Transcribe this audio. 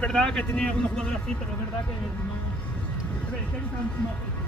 Es verdad que tiene algunos jugadores así, pero es verdad que no. Es que